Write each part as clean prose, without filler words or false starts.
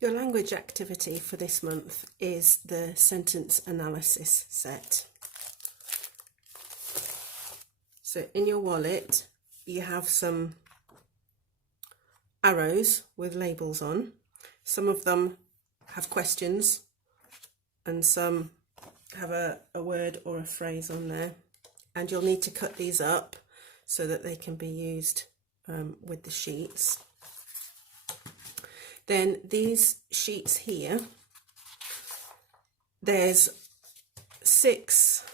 Your language activity for this month is the sentence analysis set. So in your wallet, you have some arrows with labels on. Some of them have questions and some have a word or a phrase on there. And you'll need to cut these up so that they can be used with the sheets. Then these sheets here, there's six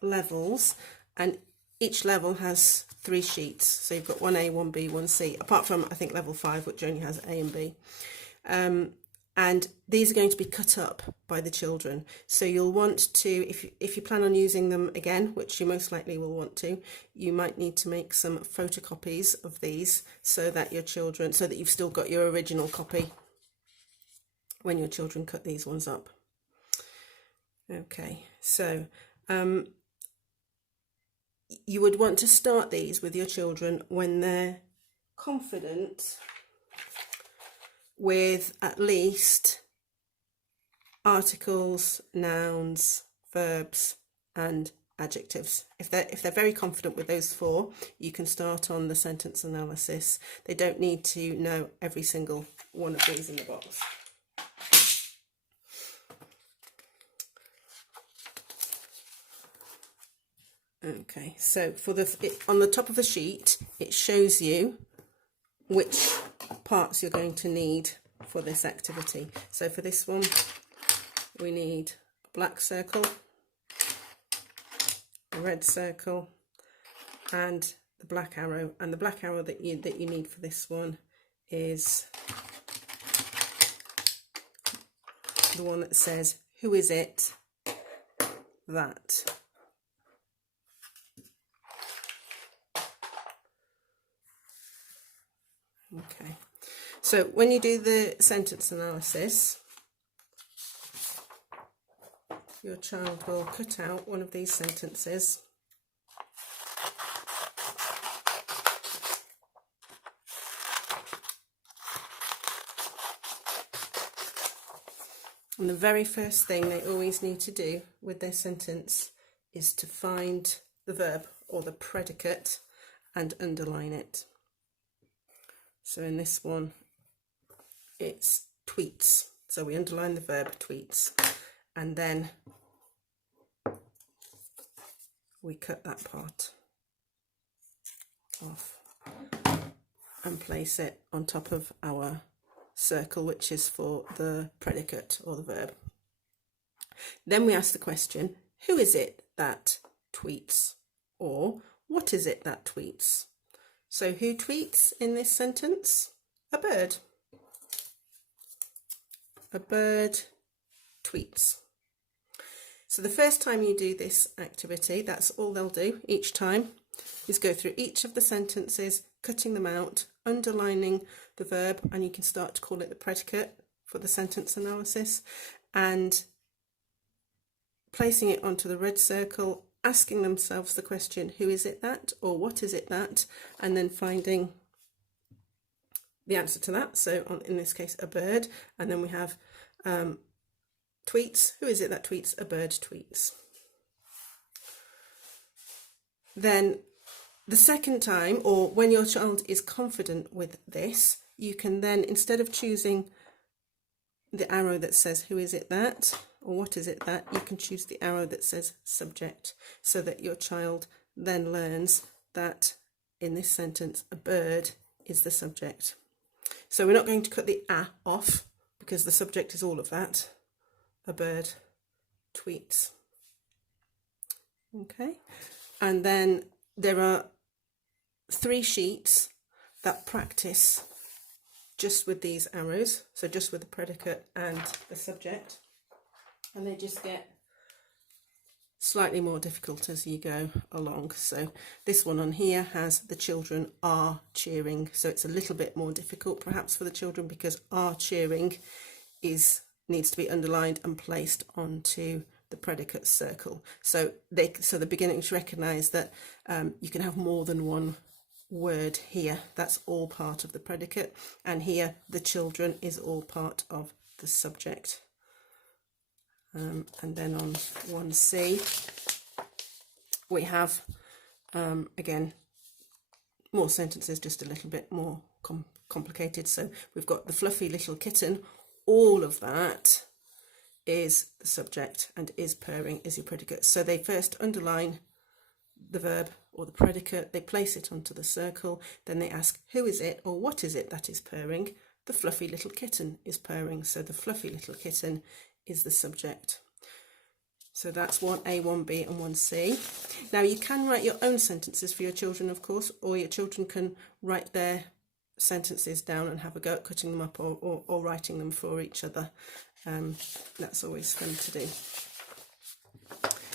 levels, and each level has 3 sheets. So you've got 1A, 1B, 1C, apart from I think level 5, which only has A and B. And these are going to be cut up by the children. So you'll want to, if you plan on using them again, which you most likely will want to, you might need to make some photocopies of these so that your children, so that you've still got your original copy when your children cut these ones up. Okay, so you would want to start these with your children when they're confident with at least articles, nouns, verbs and adjectives. If they're very confident with those 4, you can start on the sentence analysis. They don't need to know every single one of these in the box. Okay, so for on the top of the sheet, it shows you which parts you're going to need for this activity. So for this one, we need a black circle, a red circle, and the black arrow. And the black arrow that you need for this one is the one that says, "Who is it that?" Okay, so when you do the sentence analysis, your child will cut out one of these sentences and the very first thing they always need to do with their sentence is to find the verb or the predicate and underline it. So in this one, it's tweets. So we underline the verb tweets, and then we cut that part off and place it on top of our circle, which is for the predicate or the verb. Then we ask the question, who is it that tweets? Or what is it that tweets? So who tweets in this sentence? A bird. A bird tweets. So the first time you do this activity, that's all they'll do each time, is go through each of the sentences, cutting them out, underlining the verb, and you can start to call it the predicate for the sentence analysis, and placing it onto the red circle, asking themselves the question, who is it that, or what is it that, and then finding the answer to that. So in this case, a bird, and then we have tweets. Who is it that tweets? A bird tweets. Then the second time, or when your child is confident with this, you can then, instead of choosing the arrow that says who is it that, or what is it that, you can choose the arrow that says subject, so that your child then learns that in this sentence a bird is the subject. So we're not going to cut the "a" off because the subject is all of that. A bird tweets. Okay, and then there are 3 sheets that practice just with these arrows, so just with the predicate and the subject, and they just get slightly more difficult as you go along. So this one on here has the children are cheering, so it's a little bit more difficult perhaps for the children because are cheering needs to be underlined and placed onto the predicate circle. So they're beginning to recognise that you can have more than one word here. That's all part of the predicate, and here the children is all part of the subject. And then on 1C we have again more sentences, just a little bit more complicated. So we've got the fluffy little kitten. All of that is the subject, and is purring is your predicate. So they first underline the verb or the predicate, they place it onto the circle, then they ask who is it or what is it that is purring. The fluffy little kitten is purring, so the fluffy little kitten is the subject. So that's 1A, 1B and 1C. Now you can write your own sentences for your children, of course, or your children can write their sentences down and have a go at cutting them up, or writing them for each other. That's always fun to do.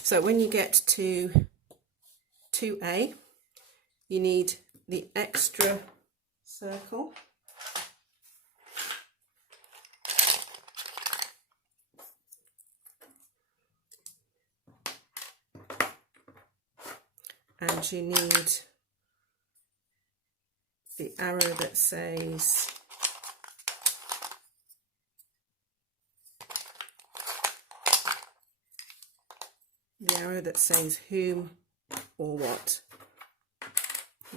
So when you get to 2A, you need the extra circle. And you need the arrow that says whom or what.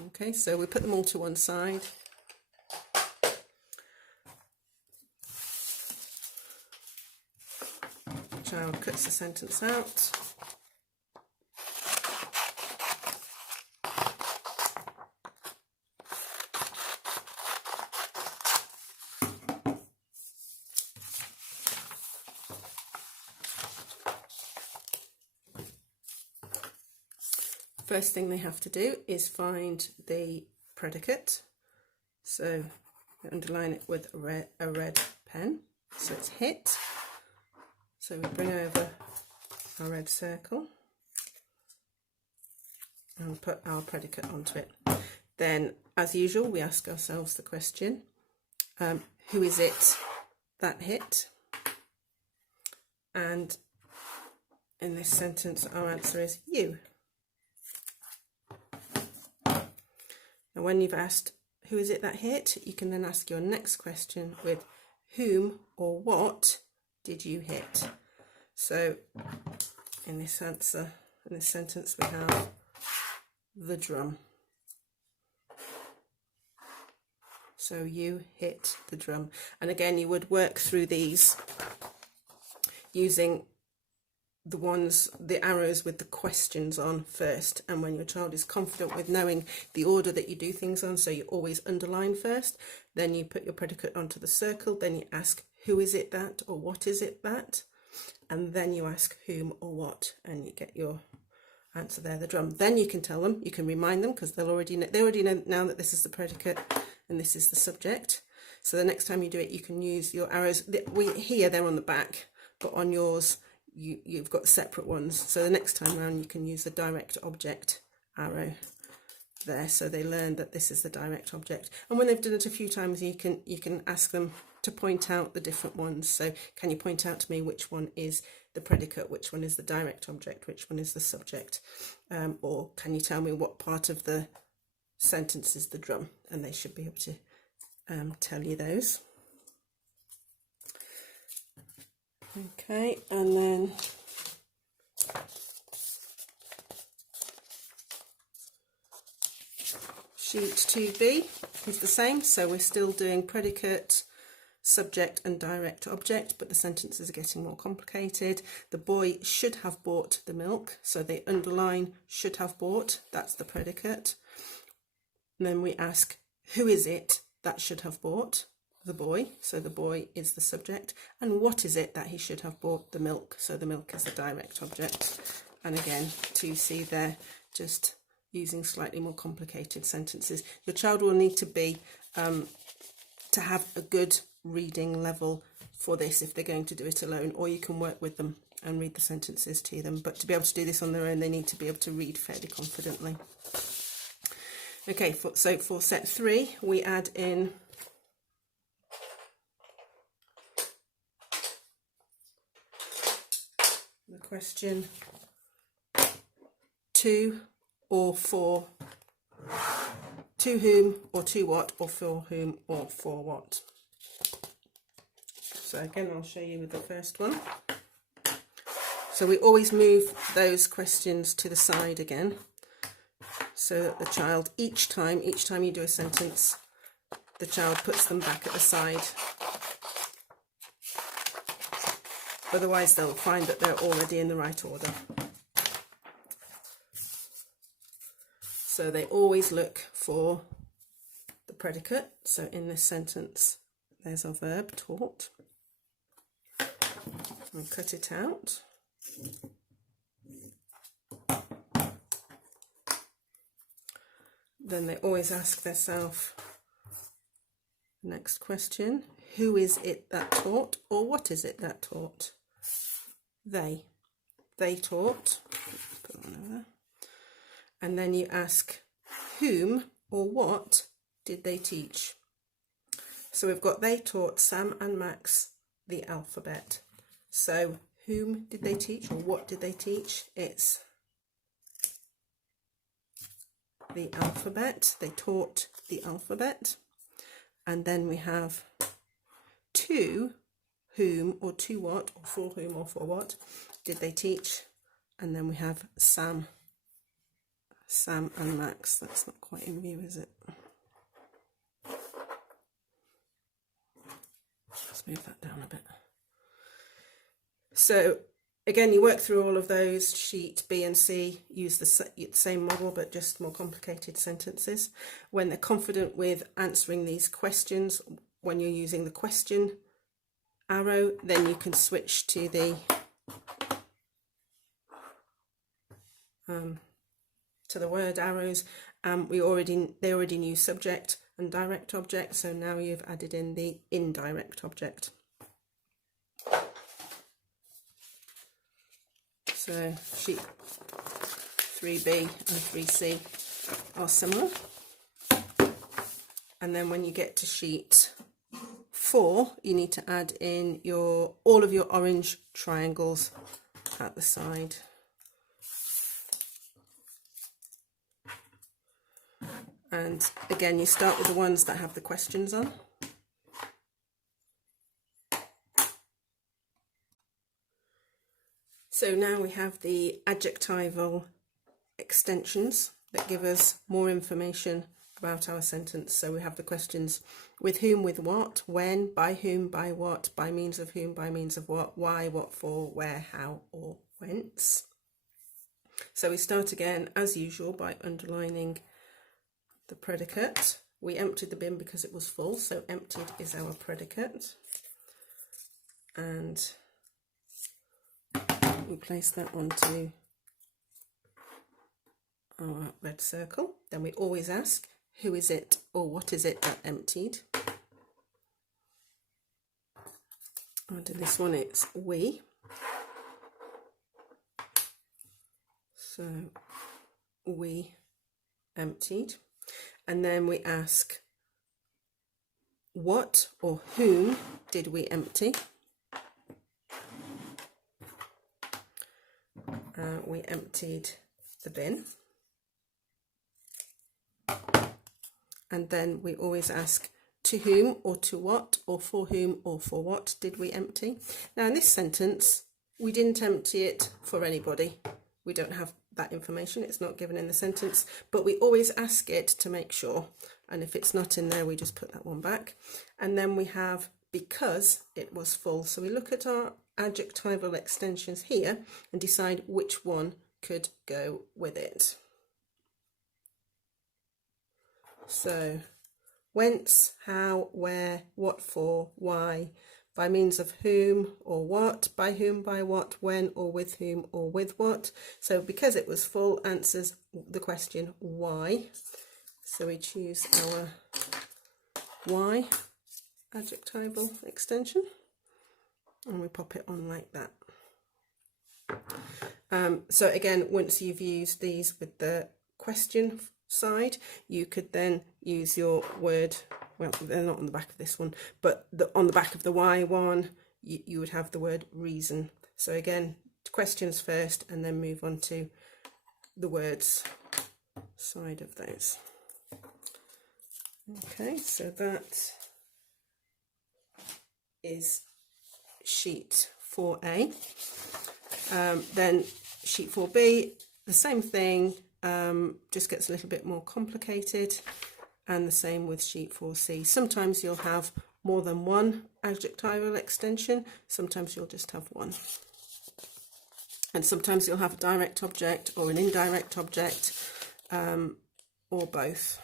Okay, so we put them all to one side. The child cuts the sentence out. First thing they have to do is find the predicate. So underline it with a red pen. So it's hit. So we bring over our red circle and put our predicate onto it. Then, as usual, we ask ourselves the question, who is it that hit? And in this sentence, our answer is you. And when you've asked who is it that hit, you can then ask your next question with whom or what did you hit? So in this sentence we have the drum. So you hit the drum. And again, you would work through these using the arrows with the questions on first, and when your child is confident with knowing the order that you do things on, so you always underline first, then you put your predicate onto the circle, then you ask who is it that or what is it that, and then you ask whom or what, and you get your answer there, the drum. Then you can tell them, you can remind them, because they already know now that this is the predicate and this is the subject. So the next time you do it, you can use your arrows. Here they're on the back, but on yours you've got separate ones. So the next time around you can use the direct object arrow there, so they learn that this is the direct object. And when they've done it a few times, you can ask them to point out the different ones. So can you point out to me which one is the predicate, which one is the direct object, which one is the subject, or can you tell me what part of the sentence is the drum? And they should be able to tell you those. Okay, and then sheet 2B is the same, so we're still doing predicate, subject and direct object, but the sentences are getting more complicated. The boy should have bought the milk, so they underline should have bought, that's the predicate. And then we ask who is it that should have bought? The boy, so the boy is the subject, and what is it that he should have bought? The milk, so the milk is the direct object. And again, 2C there, just using slightly more complicated sentences. Your child will need to be to have a good reading level for this if they're going to do it alone, or you can work with them and read the sentences to them, but to be able to do this on their own, they need to be able to read fairly confidently. Okay, so for set 3 we add in the question 2 or 4 to whom or to what or for whom or for what. So again, I'll show you with the first one. So we always move those questions to the side again, so that the child, each time you do a sentence, the child puts them back at the side. Otherwise they'll find that they're already in the right order. So they always look for the predicate. So in this sentence, there's our verb, taught. I'll cut it out. Then they always ask themselves, next question, who is it that taught, or what is it that taught? They taught. Put that one over. And then you ask, whom or what did they teach? So we've got they taught Sam and Max the alphabet. So whom did they teach, or what did they teach? It's the alphabet. They taught the alphabet. And then we have to whom or to what or for whom or for what did they teach? And then we have Sam and Max. That's not quite in view, is it? Let's move that down a bit. So again, you work through all of those. Sheet B and C use the same model, but just more complicated sentences. When they're confident with answering these questions, when you're using the question arrow, then you can switch to the word arrows. They already knew subject and direct object, so now you've added in the indirect object. So sheet 3B and 3C are similar. And then when you get to sheet 4, you need to add in all of your orange triangles at the side. And again, you start with the ones that have the questions on. So now we have the adjectival extensions that give us more information about our sentence. So we have the questions with whom, with what, when, by whom, by what, by means of whom, by means of what, why, what for, where, how, or whence. So we start again, as usual, by underlining the predicate. We emptied the bin because it was full, so emptied is our predicate. And we place that onto our red circle. Then we always ask, who is it or what is it that emptied? And in this one it's we. So we emptied. And then we ask, what or whom did we empty? We emptied the bin. And then we always ask, to whom or to what or for whom or for what did we empty? Now in this sentence, we didn't empty it for anybody. We don't have that information, it's not given in the sentence, but we always ask it to make sure. And if it's not in there, we just put that one back. And then we have because it was full. So we look at our adjectival extensions here and decide which one could go with it. So whence, how, where, what for, why, by means of whom or what, by whom, by what, when, or with whom, or with what. So because it was full answers the question why. So we choose our why adjectival extension and we pop it on like that. So again, once you've used these with the question side, you could then use your word, well, they're not on the back of this one, but on the back of the why one, you would have the word reason. So again, questions first and then move on to the words side of those. Okay, so that is sheet 4A. Then sheet 4B, the same thing, just gets a little bit more complicated, and the same with sheet 4C. Sometimes you'll have more than one adjectival extension, sometimes you'll just have one. And sometimes you'll have a direct object or an indirect object, or both.